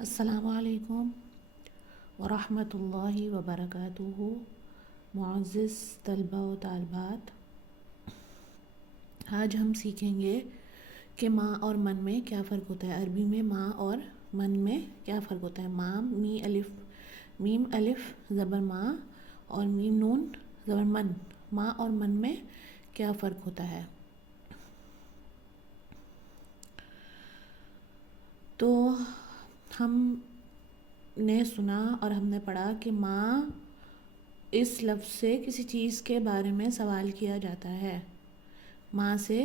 السلام علیکم ورحمۃ اللہ وبرکاتہ۔ معزز طلباء و طالبات، آج ہم سیکھیں گے کہ ماں اور من میں کیا فرق ہوتا ہے۔ عربی میں ماں اور من میں کیا فرق ہوتا ہے۔ ماں میم الف زبر ماں اور میم نون زبر من۔ ماں اور من میں کیا فرق ہوتا ہے؟ تو ہم نے سنا اور ہم نے پڑھا کہ ماں اس لفظ سے کسی چیز کے بارے میں سوال کیا جاتا ہے۔ ماں سے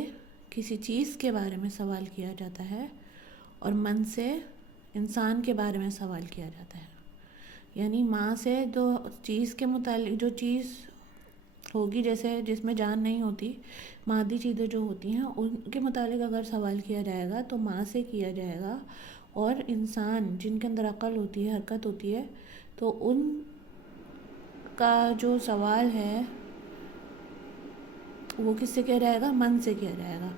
کسی چیز کے بارے میں سوال کیا جاتا ہے اور من سے انسان کے بارے میں سوال کیا جاتا ہے۔ یعنی ماں سے جو چیز کے متعلق جو چیز ہوگی، جیسے جس میں جان نہیں ہوتی، مادی چیزیں جو ہوتی ہیں ان کے متعلق اگر سوال کیا جائے گا تو ماں سے کیا جائے گا، اور انسان جن کے اندر عقل ہوتی ہے، حرکت ہوتی ہے، تو ان کا جو سوال ہے وہ کس سے کیا جائے گا؟ من سے کیا جائے گا۔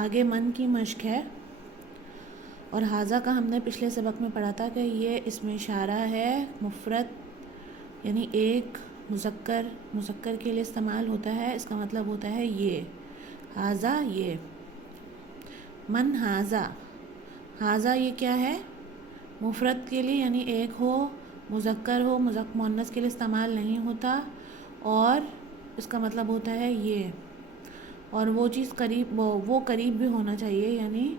آگے من کی مشق ہے، اور حاذا کا ہم نے پچھلے سبق میں پڑھا تھا کہ یہ اسم اشارہ ہے مفرد، یعنی ایک مذکر کے لیے استعمال ہوتا ہے۔ اس کا مطلب ہوتا ہے یہ، حاذا یہ۔ من حاذا، حاذا یہ کیا ہے؟ مفرد کے لیے، یعنی ایک ہو، مذکر ہو، مؤنث کے لیے استعمال نہیں ہوتا، اور اس کا مطلب ہوتا ہے یہ۔ اور وہ چیز قریب بھی ہونا چاہیے، یعنی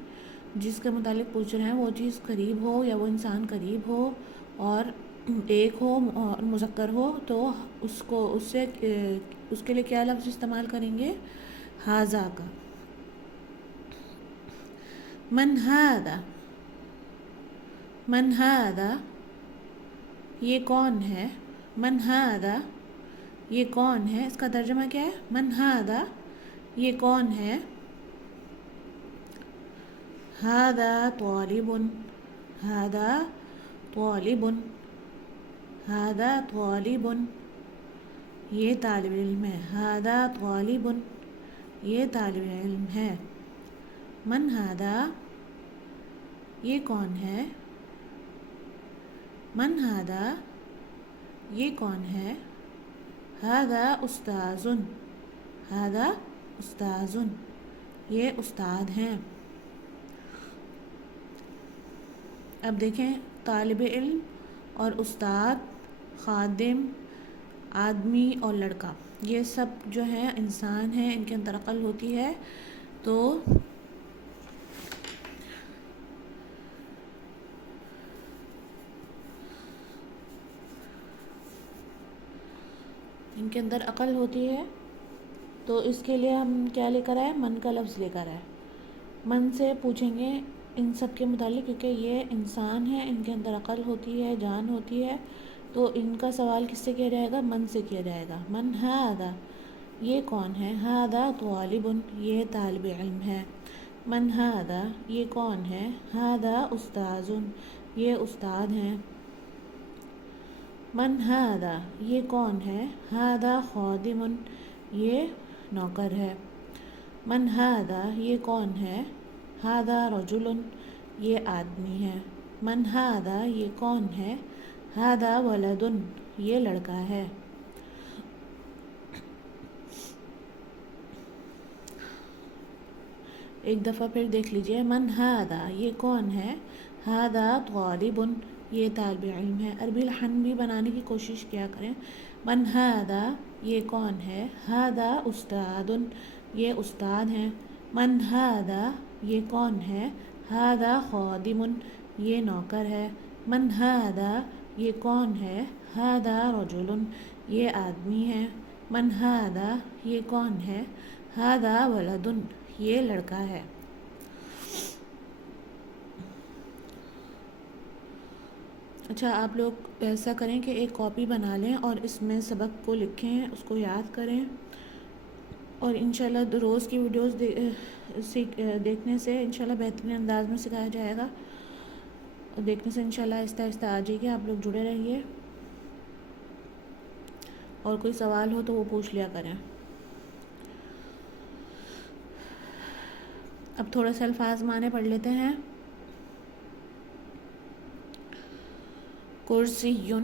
جس کے متعلق پوچھ رہے ہیں وہ چیز قریب ہو یا وہ انسان قریب ہو اور ایک ہو اور مذکر ہو، تو اس کے لیے کیا لفظ استعمال کریں گے؟ حاذا کا۔ من ہذا، من ہذا یہ کون ہے؟ من ہذا یہ کون ہے؟ اس کا ترجمہ کیا ہے؟ من ہذا یہ کون ہے؟ ہذا طالب، ہذا طالب، ہذا طالب یہ طالب علم ہے۔ ہذا طالب یہ طالب علم ہے۔ من ہذا یہ کون ہے؟ من ہذا یہ کون ہے؟ ہذا استاذ، ہذا استاذ یہ استاد ہیں۔ اب دیکھیں، طالب علم اور استاد، خادم، آدمی اور لڑکا، یہ سب جو ہیں انسان ہیں، ان کے اندر عقل ہوتی ہے، تو ان کے اندر عقل ہوتی ہے، تو اس کے لیے ہم کیا لے کر آئے؟ من کا لفظ لے کر آئے۔ من سے پوچھیں گے ان سب کے متعلق، کیونکہ یہ انسان ہیں، ان کے اندر عقل ہوتی ہے، جان ہوتی ہے، تو ان کا سوال کس سے کیا جائے گا؟ من سے کیا جائے گا۔ من ہذا یہ کون ہے؟ ہذا طالب یہ طالب علم ہے۔ من ہذا یہ کون ہے؟ ہذا استاذ یہ استاد ہیں۔ من ہذا یہ کون ہے؟ ہذا خادم یہ نوکر ہے۔ من ہذا یہ کون ہے؟ ہذا رجل یہ آدمی ہے۔ من ہذا یہ کون ہے؟ ہذا ولد یہ لڑکا ہے۔ ایک دفعہ پھر دیکھ لیجئے، من ہذا یہ کون ہے؟ ہذا طالب یہ طالب علم ہے۔ عربی لحن بھی بنانے کی کوشش کیا کریں۔ من ہذا یہ کون ہے؟ ہذا استاد یہ استاد ہیں۔ من ہذا یہ کون ہے؟ ہذا خادم یہ نوکر ہے۔ من ہذا یہ کون ہے؟ ہذا رجل یہ آدمی ہے۔ من ہذا یہ کون ہے؟ ہذا ولد یہ لڑکا ہے۔ اچھا، آپ لوگ ایسا کریں کہ ایک کاپی بنا لیں اور اس میں سبق کو لکھیں، اس کو یاد کریں، اور انشاءاللہ روز کی ویڈیوز دیکھنے سے انشاءاللہ بہترین انداز میں سکھایا جائے گا، اور دیکھنے سے انشاءاللہ آہستہ آہستہ آ جائے گی۔ آپ لوگ جڑے رہیے، اور کوئی سوال ہو تو وہ پوچھ لیا کریں۔ اب تھوڑے سے الفاظ معنی پڑھ لیتے ہیں. کرسیٌ،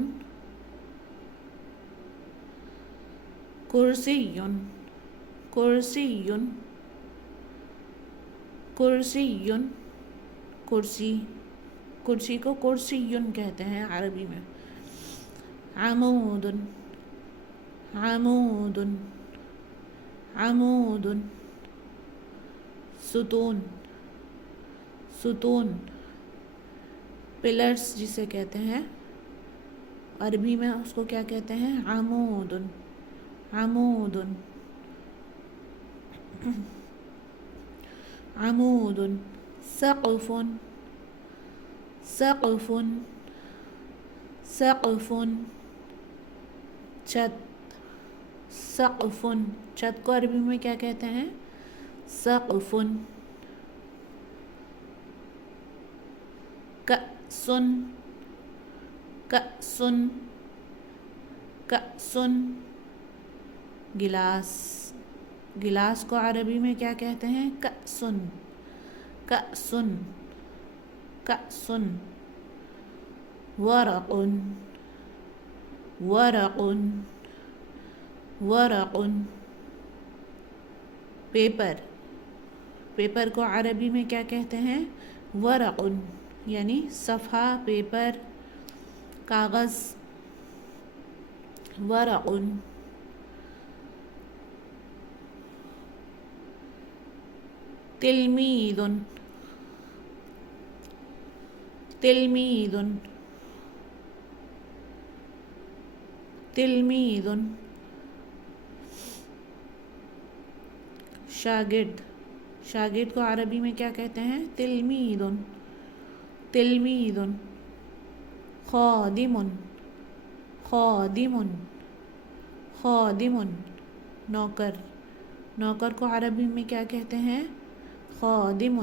کرسیٌ، کرسیٌ، کرسیٌ، کرسی. کرسی کو کرسیٌ کہتے ہیں عربی میں. عمود، عمود، عمود. ستون، ستون. پلرز جسے کہتے ہیں عربی میں اس کو کیا کہتے ہیں؟ عمود، عمود، عمود. سقف، سقف، سقف. چھت، سقف. چھت کو عربی میں کیا کہتے ہیں؟ سقف. کأس، کأس، کأس. گلاس. گلاس کو عربی میں کیا کہتے ہیں؟ کأس، کأس، کأس. ورق، ورق، ورق. پیپر. پیپر کو عربی میں کیا کہتے ہیں؟ ورق، یعنی صفحہ، پیپر، کاغذ. ورق. تلميذ، تلميذ، تلميذ. شاگرد. شاگرد کو عربی میں کیا کہتے ہیں؟ تلميذ، تلميذ. خادم، خادم، خادم. نوکر. نوکر کو عربی میں کیا کہتے ہیں؟ خادم.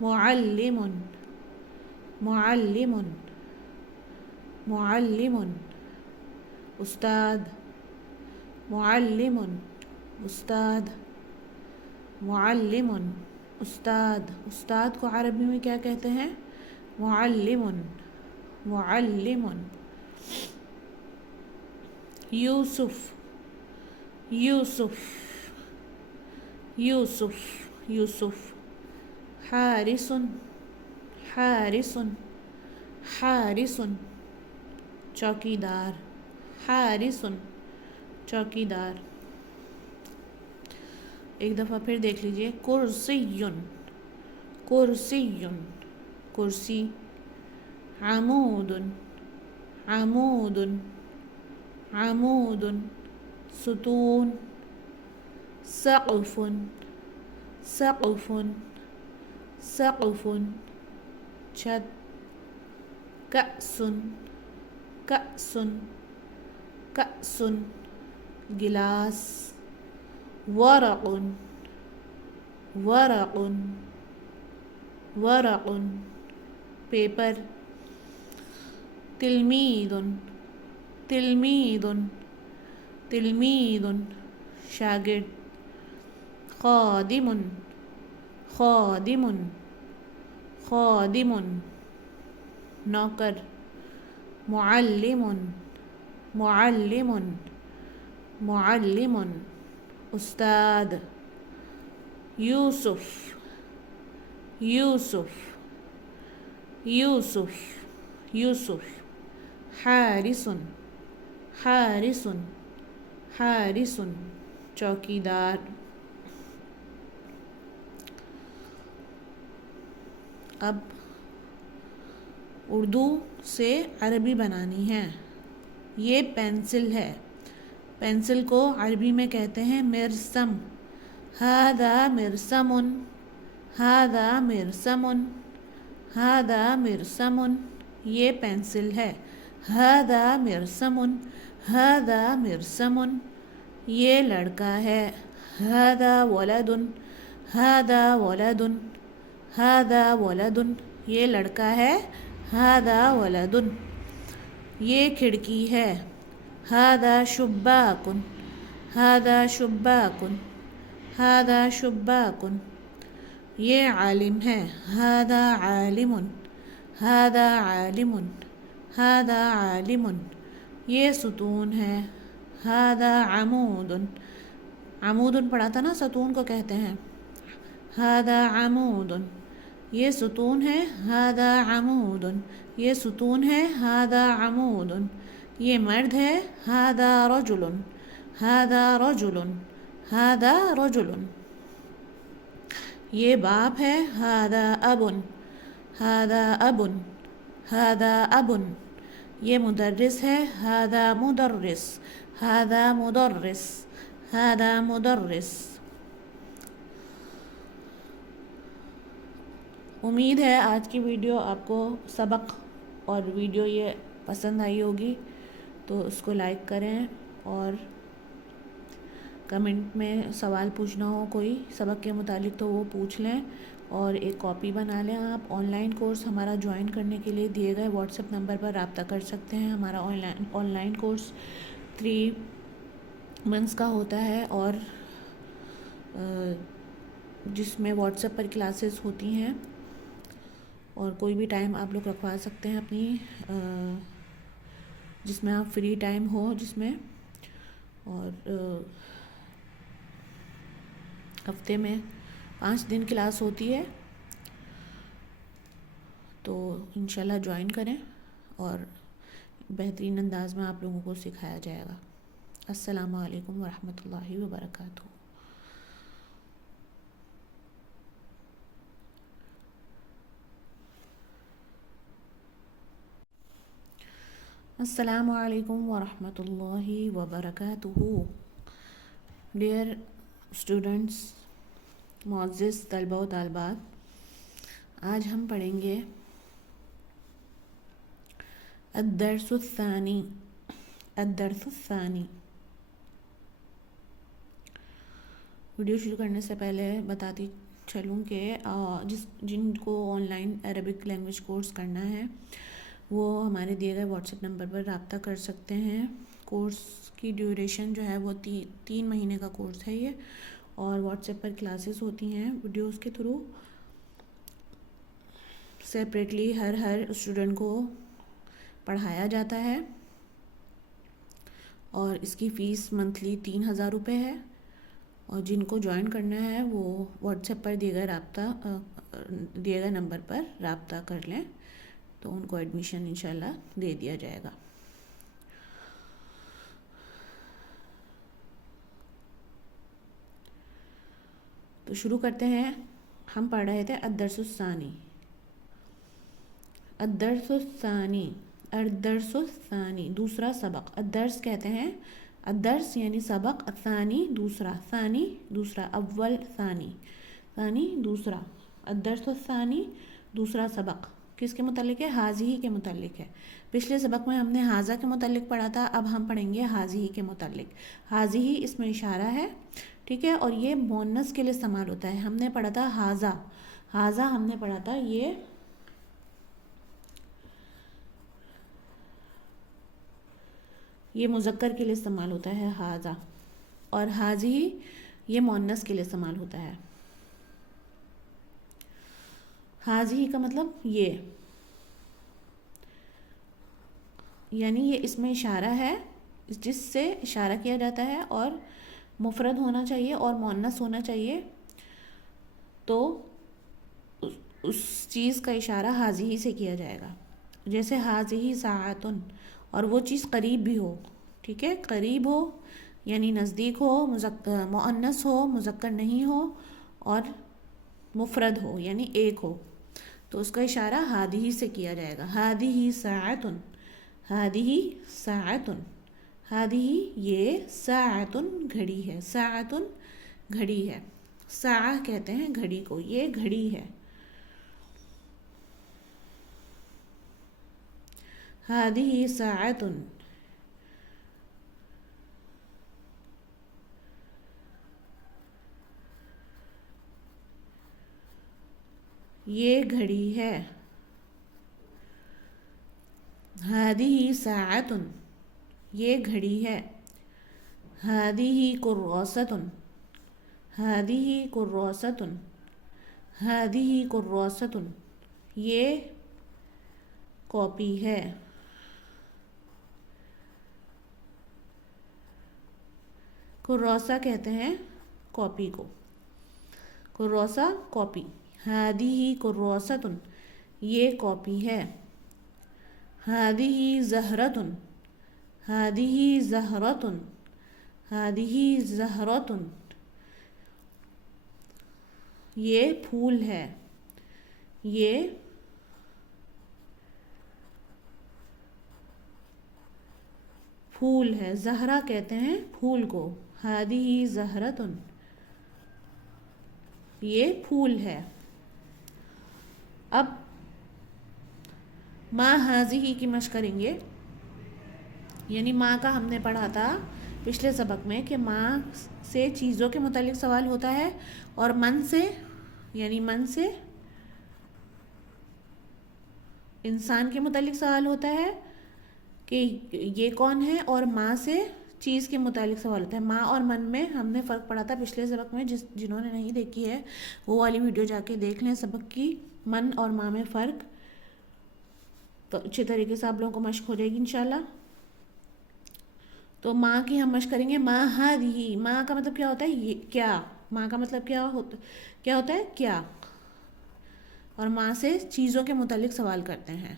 معلم، معلم، معلم. استاد، معلم، استاد، معلم. استاد. استاد کو عربی میں کیا کہتے ہیں؟ معلم، معلم. یوسف، یوسف، یوسف، یوسف. حارس، حارس، حارس. چوکیدار. حارس، چوکیدار. ایک دفعہ پھر دیکھ لیجئے. کرسیٌ، کرسیٌ، کرسی. عمود، عمود، عمود. ستون. سقف، سقف، سقف. چھت. کأس، کأس، کأس. گلاس. ورق، ورق، ورق. پیپر. تلميذ، تلميذ، تلميذ. شاگرد. خادم، خادم، خادم. نوکر. معلم، معلم، معلم. استاد. یوسف، یوسف، یوسف، یوسف. حارس، حارس، حارس. چوکیدار. اب اردو سے عربی بنانی ہے. یہ پینسل ہے. پینسل کو عربی میں کہتے ہیں مرسم. هذا مرسم، هذا مرسم، هذا مرسم. یہ پینسل ہے. هذا مرسم، هذا مرسم. یہ لڑکا ہے. هذا ولد، هذا ولد، هذا ولد. یہ لڑکا ہے. هذا ولد. یہ کھڑکی ہے. هذا شباک، هذا شباک، هذا شباک. یہ عالم ہے، هذا عالم، هذا عالم، هذا عالم. یہ ستون ہے، هذا عمود، عمود پڑھا تھا نا، ستون کو کہتے ہیں. هذا عمود، یہ ستون ہے، هذا عمود، یہ ستون ہے، هذا عمود. یہ مرد ہے، هذا رجل، هذا رجل، هذا رجل. یہ باپ ہے، هذا اب، هذا اب، هذا اب. یہ مدرس ہے، هذا مدرس، هذا مدرس، هذا مدرس. امید ہے آج کی ویڈیو آپ کو سبق اور ویڈیو یہ پسند آئی ہوگی، تو اس کو لائک کریں، اور کمنٹ میں سوال پوچھنا ہو کوئی سبق کے متعلق تو وہ پوچھ لیں، اور ایک کاپی بنا لیں. آپ آن لائن کورس ہمارا جوائن کرنے کے لیے دیے گئے واٹس ایپ نمبر پر رابطہ کر سکتے ہیں. ہمارا آن لائن کورس 3 منتھس کا ہوتا ہے، اور جس میں واٹس ایپ پر کلاسز ہوتی ہیں، اور کوئی بھی ٹائم آپ لوگ رکھوا سکتے ہیں اپنی، جس میں آپ فری ٹائم ہو جس میں. اور ہفتے میں 5 دن کلاس ہوتی ہے، تو انشاءاللہ جوائن کریں، اور بہترین انداز میں آپ لوگوں کو سکھایا جائے گا. السلام علیکم ورحمۃ اللہ وبرکاتہ. السلام علیکم ورحمۃ اللہ وبرکاتہ. ڈیئر اسٹوڈنٹس، معزز طلبہ و طالبات، آج ہم پڑھیں گے الدرس الثانی. الدرس الثانی. ویڈیو شروع کرنے سے پہلے بتاتی چلوں کہ جن کو on line Arabic language course کرنا ہے وہ ہمارے دیے گئے واٹس ایپ نمبر پر رابطہ کر سکتے ہیں. کورس کی ڈیوریشن جو ہے وہ 3 مہینے کا کورس ہے یہ، اور واٹس ایپ پر کلاسز ہوتی ہیں ویڈیوز کے تھرو. سیپریٹلی ہر اسٹوڈنٹ کو پڑھایا جاتا ہے، اور اس کی فیس منتھلی 3000 روپے ہے. اور جن کو جوائن کرنا ہے وہ واٹس ایپ پر دیے گئے نمبر پر رابطہ کر لیں، تو ان کو ایڈمیشن انشاءاللہ دے دیا جائے گا. تو شروع کرتے ہیں. ہم پڑھ رہے تھے الدرس الثانی. الدرس الثانی، الدرس الثانی دوسرا سبق. الدرس کہتے ہیں، الدرس یعنی سبق، الثانی دوسرا، ثانی دوسرا، اول ثانی، ثانی دوسرا. الدرس الثانی دوسرا سبق کس کے متعلق ہے؟ حاضی کے متعلق ہے. پچھلے سبق میں ہم نے حاضہ کے متعلق پڑھا تھا، اب ہم پڑھیں گے حاضی کے متعلق. حاضی اس میں اشارہ ہے، ٹھیک ہے، اور یہ مؤنث کے لیے استعمال ہوتا ہے. ہم نے پڑھا تھا حاضہ، حاضہ ہم نے پڑھا تھا یہ مذکر کے لیے استعمال ہوتا ہے حاضہ، اور حاضی یہ مؤنث کے لیے استعمال ہوتا ہے. حاضی کا مطلب یہ، یعنی یہ اس میں اشارہ ہے جس سے اشارہ کیا جاتا ہے، اور مفرد ہونا چاہیے اور مؤنث ہونا چاہیے، تو اس چیز کا اشارہ حاضی سے کیا جائے گا. جیسے حاضی ساعتن، اور وہ چیز قریب بھی ہو، ٹھیک ہے، قریب ہو یعنی نزدیک ہو، مؤنث ہو، مذکر نہیں ہو، اور مفرد ہو یعنی ایک ہو، تو اس کا اشارہ ہادی سے کیا جائے گا. ہادی ساعتن، ہادی ساعتن، ہادی یہ ساعتن گھڑی ہے، ساعتن گھڑی ہے. ساعہ کہتے ہیں گھڑی کو، یہ گھڑی ہے. ہادی ساعتن، یہ گھڑی ہے. ہادی ساعتن، یہ گھڑی ہے. ہادی کراسۃ، ہادی کراسۃ، ہادی کراسۃ، یہ کاپی ہے. کراسہ کہتے ہیں کاپی کو، کراسہ کاپی. ہادی کراسۃ، یہ کاپی ہے. ہادی زہرۃ، ہادی زہرۃ، ہادی زہرۃ، یہ پھول ہے. یہ پھول ہے. زہرہ کہتے ہیں پھول کو. ہادی زہرۃ، یہ پھول ہے. اب ما ہذہ کی مشق کریں گے. یعنی ماں کا ہم نے پڑھا تھا پچھلے سبق میں کہ ماں سے چیزوں کے متعلق سوال ہوتا ہے، اور من سے یعنی من سے انسان کے متعلق سوال ہوتا ہے کہ یہ کون ہے، اور ماں سے چیز کے متعلق سوال ہوتا ہے. ماں اور من میں ہم نے فرق پڑھا تھا پچھلے سبق میں. جنہوں نے نہیں دیکھی ہے وہ والی ویڈیو جا کے دیکھ لیں سبق کی، من اور ماں میں فرق. تو اچھے طریقے سے آپ لوگوں کو مشق ہو جائے گی انشاءاللہ. تو ماں کی ہم مشق کریں گے. ما ہذہ، ماں کا مطلب کیا ہوتا ہے؟ یہ کیا. ماں کا مطلب کیا ہوتا ہے؟ کیا. اور ماں سے چیزوں کے متعلق سوال کرتے ہیں.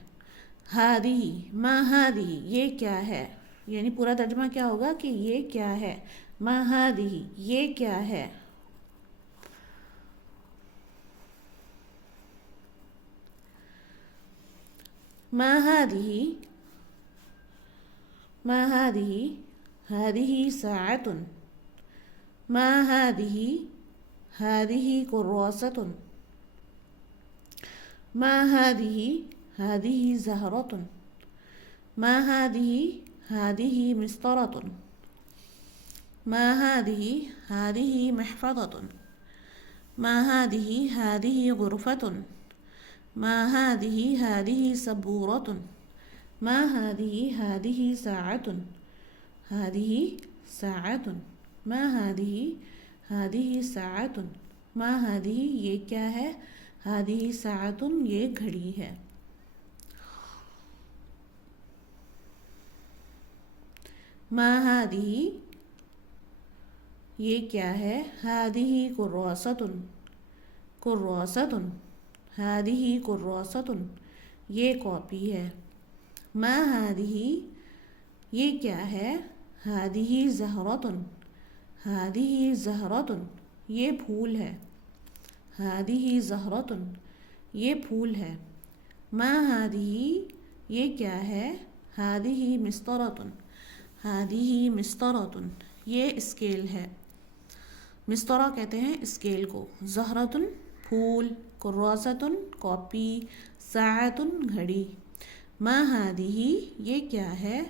ہذہ، ما ہذہ، یہ کیا ہے. یعنی پورا ترجمہ کیا ہوگا کہ یہ کیا ہے. ما ہذہ، یہ کیا ہے. ما ہذہ، ما ہذہ، ہذہ ساعۃ. ما ہذہ، ہذہ کراسۃ. ما ہذہ، ہذہ زہرۃ. ما ہذہ، ہذہ مسطرۃ. ما ہذہ، ہذہ محفظۃ. ما ہذہ، ہذہ غرفۃ. ما ہذہ، ہذہ سبورۃ. ما ہذہ، ہذہ ساعۃ. ہذہ ساعۃ. ما ہذہ، ہذہ ساعۃ. ما ہذہ، یہ کیا ہے. ہذہ ساعۃ، یہ گھڑی ہے. ما ہذہ، یہ کیا ہے. ہذہ کراسۃ، کراسۃ. ہذہ کراسۃ، یہ کاپی ہے. ما ہذہ، یہ کیا ہے. ہذہ زہرۃ، ہذہ زہرۃ، یہ پھول ہے. ہذہ زہرۃ، یہ پھول ہے. ما ہذہ، یہ کیا ہے. ہذہ مسطرۃ، ہذہ مسطرۃ، یہ اسکیل ہے. مسطرہ کہتے ہیں اسکیل کو. زہرۃ پھول، کراسۃ کاپی، ساعۃ گھڑی. ما ہذہ، یہ کیا ہے.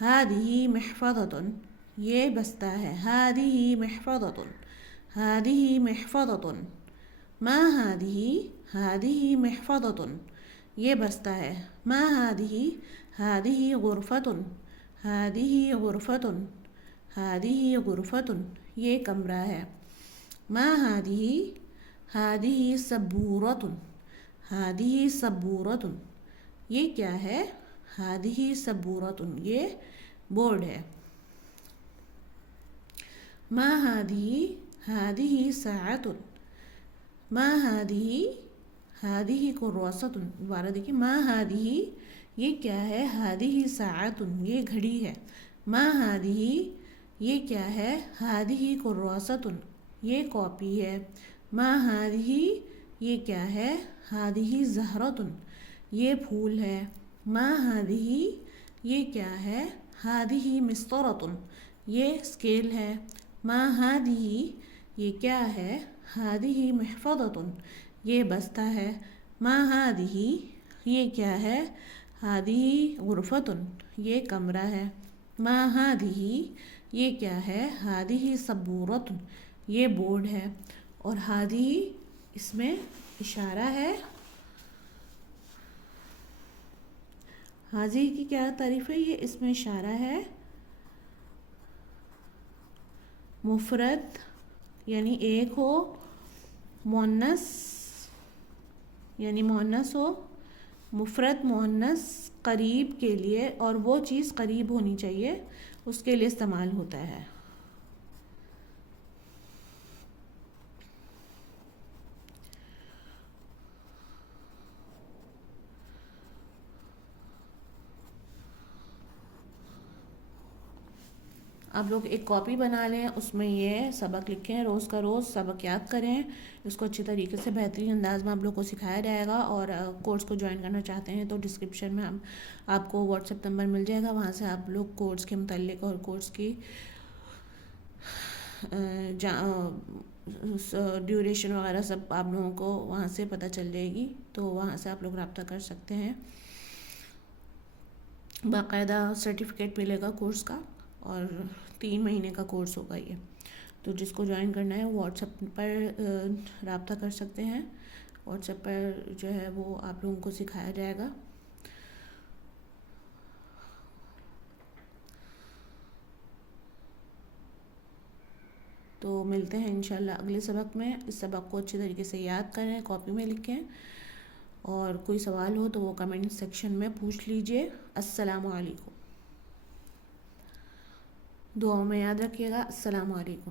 ہذہ محفظۃ، یہ بستہ ہے. ہذہ محفظۃ، ہذہ محفظۃ. ما ہذہ، ہذہ محفظۃ، یہ بستہ ہے. ما ہذہ، ہذہ غرفۃ، ہذہ غرفۃ، ہذہ غرفۃ، یہ کمرہ ہے. ما ہذہ، ہذہ سبورۃ، ہذہ سبورۃ، یہ کیا ہے. ہذہ سبورۃ، یہ بورڈ ہے. ما ہذہ، ہذہ ساعۃ. ما ہذہ، ہذہ کراسۃ. دوبارہ دیکھیں. ما ہذہ، یہ کیا ہے. ہذہ ساعۃ، یہ گھڑی ہے. ما ہذہ، یہ کیا ہے. ہذہ کراسۃ، یہ کاپی ہے. ما ہذہ، یہ کیا ہے. ہذہ زہرۃ، یہ پھول ہے. ما ہذہ، یہ کیا ہے. ہذہ مسطرۃ، یہ اسکیل ہے. ما ہذہ، یہ کیا ہے. ہذہ محفظۃ، یہ بستہ ہے. ما ہذہ، یہ کیا ہے. ہذہ غرفۃ، یہ کمرہ ہے. ما ہذہ، یہ کیا ہے. ہذہ سبورۃ، یہ بورڈ ہے. اور ہذہ اس میں اشارہ ہے. ہذہ کی کیا تعریف ہے. یہ اس میں اشارہ ہے. مفرد یعنی ایک ہو، مؤنث یعنی مؤنث ہو، مفرد مؤنث قریب کے لیے، اور وہ چیز قریب ہونی چاہیے، اس کے لیے استعمال ہوتا ہے۔ آپ لوگ ایک کاپی بنا لیں، اس میں یہ سبق لکھیں، روز کا روز سبق یاد کریں، اس کو اچھی طریقے سے بہترین انداز میں آپ لوگ کو سکھایا جائے گا۔ اور کورس کو جوائن کرنا چاہتے ہیں تو ڈسکرپشن میں آپ کو واٹس ایپ نمبر مل جائے گا، وہاں سے آپ لوگ کورس کے متعلق اور کورس کی ڈیوریشن وغیرہ سب آپ لوگوں کو وہاں سے پتہ چل جائے گی، تو وہاں سے آپ لوگ رابطہ کر سکتے ہیں۔ باقاعدہ سرٹیفکیٹ ملے گا کورس کا، اور 3 مہینے کا کورس ہوگا یہ۔ تو جس کو جوائن کرنا ہے واٹس ایپ پر رابطہ کر سکتے ہیں، واٹس ایپ پر جو ہے وہ آپ لوگوں کو سکھایا جائے گا۔ تو ملتے ہیں انشاءاللہ اگلے سبق میں۔ اس سبق کو اچھی طریقے سے یاد کریں، کاپی میں لکھیں، اور کوئی سوال ہو تو وہ کمنٹ سیکشن میں پوچھ لیجئے۔ السلام علیکم، دعاؤں میں یاد رکھیے گا۔ السلام علیکم۔